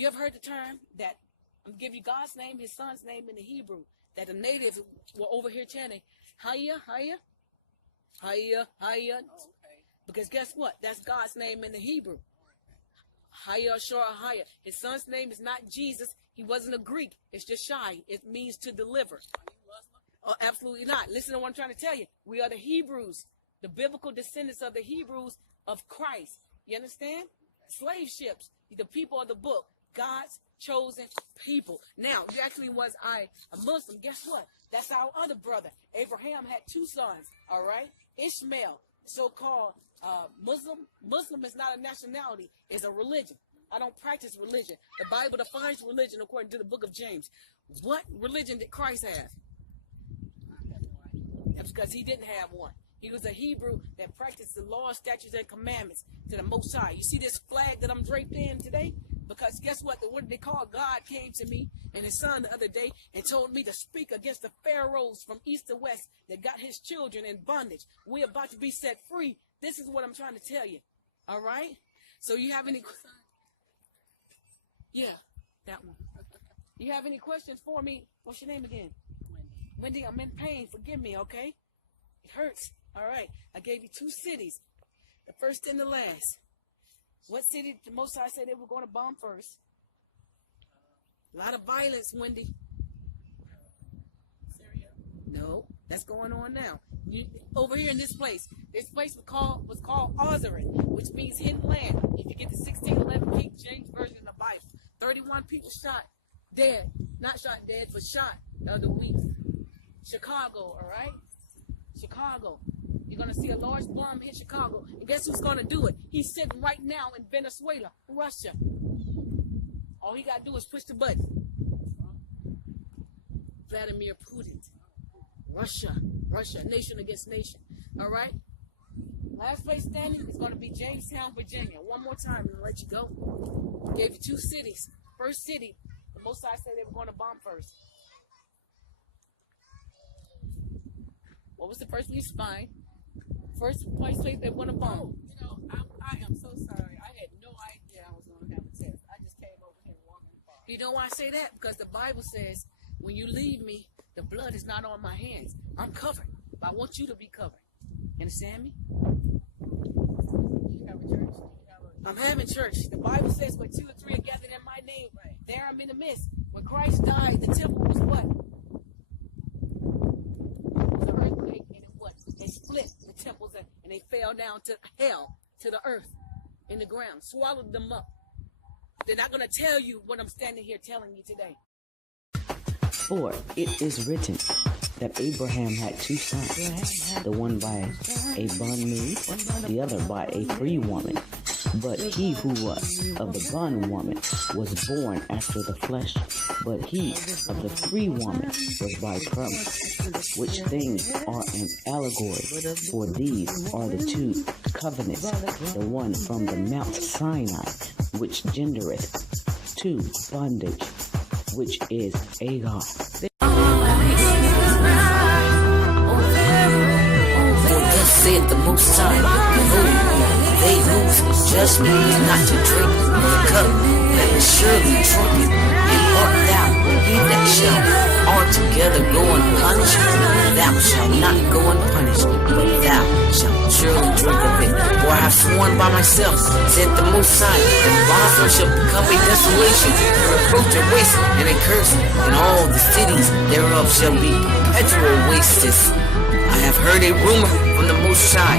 You ever heard the term that I'm give you God's name, his son's name in the Hebrew, that the natives were over here chanting, Haya, Haya, Haya, Haya. Because guess what? That's God's name in the Hebrew. Haya, Shora, Haya. His son's name is not Jesus. He wasn't a Greek. It's just Shai. It means to deliver. Oh, absolutely not. Listen to what I'm trying to tell you. We are the Hebrews, the biblical descendants of the Hebrews of Christ. You understand? Slave ships, the people of the book, God's chosen people. Now, actually was I a Muslim. Guess what? That's our other brother. Abraham had two sons, all right? Ishmael, so-called Muslim is not a nationality, it's a religion. I don't practice religion. The Bible defines religion according to the book of James. What religion did Christ have? That's because he didn't have one. He was a Hebrew that practiced the law, statutes, and commandments to the Most High. You see this flag that I'm draped in today? Because guess what? What they call God came to me and his son the other day and told me to speak against the pharaohs from east to west that got his children in bondage. We're about to be set free. This is what I'm trying to tell you. All right? So you have any... Yeah, that one. You have any questions for me? What's your name again? Wendy, I'm in pain. Forgive me, okay? It hurts. All right. I gave you two cities. The first and the last. What city the Most High said they were going to bomb first? A lot of violence, Wendy. Syria. No, that's going on now. Over here in this place was called Azaret, which means hidden land. If you get the 1611 King James version of the Bible, 31 people shot dead, not shot dead, but shot the other week. Chicago, all right? Chicago. You're going to see a large bomb hit Chicago. And guess who's going to do it? He's sitting right now in Venezuela, Russia. All he got to do is push the button. Vladimir Putin. Russia, nation against nation. All right? Last place standing is going to be Jamestown, Virginia. One more time and I'll let you go. Gave you two cities. First city, the Most High said they were going to bomb first. What was the first one you spied? First place they want to bomb. You know, I am so sorry. I had no idea I was going to have a test. I just came over here walking the park. You know why I say that? Because the Bible says, when you leave me, the blood is not on my hands. I'm covered. But I want you to be covered. You understand me? You have a church? I'm having church. The Bible says, when 2 or 3 are gathered in my name, there I'm in the midst. When Christ died, the temple was what? The earthquake, and it what? They split the temples and they fell down to hell, to the earth, in the ground, swallowed them up. They're not going to tell you what I'm standing here telling you today. For it is written that Abraham had two sons, the one by a bondmaid, the other by a free woman. But he who was of the bondwoman was born after the flesh, but he of the free woman was by promise, which things are an allegory, for these are the two covenants, the one from the Mount Sinai, which gendereth to bondage, which is Agar. Said the Most High, they whose judgment is not to drink of the cup that is surely drunken, and art thou he that shall altogether go unpunished? Thou shalt not go unpunished, but thou shalt surely drink of it. For I have sworn by myself, said the Most High, that bondmen shall become a desolation, a reproach, a waste, and a curse, and all the cities thereof shall be perpetual wastes. I have heard a rumor from the Most High.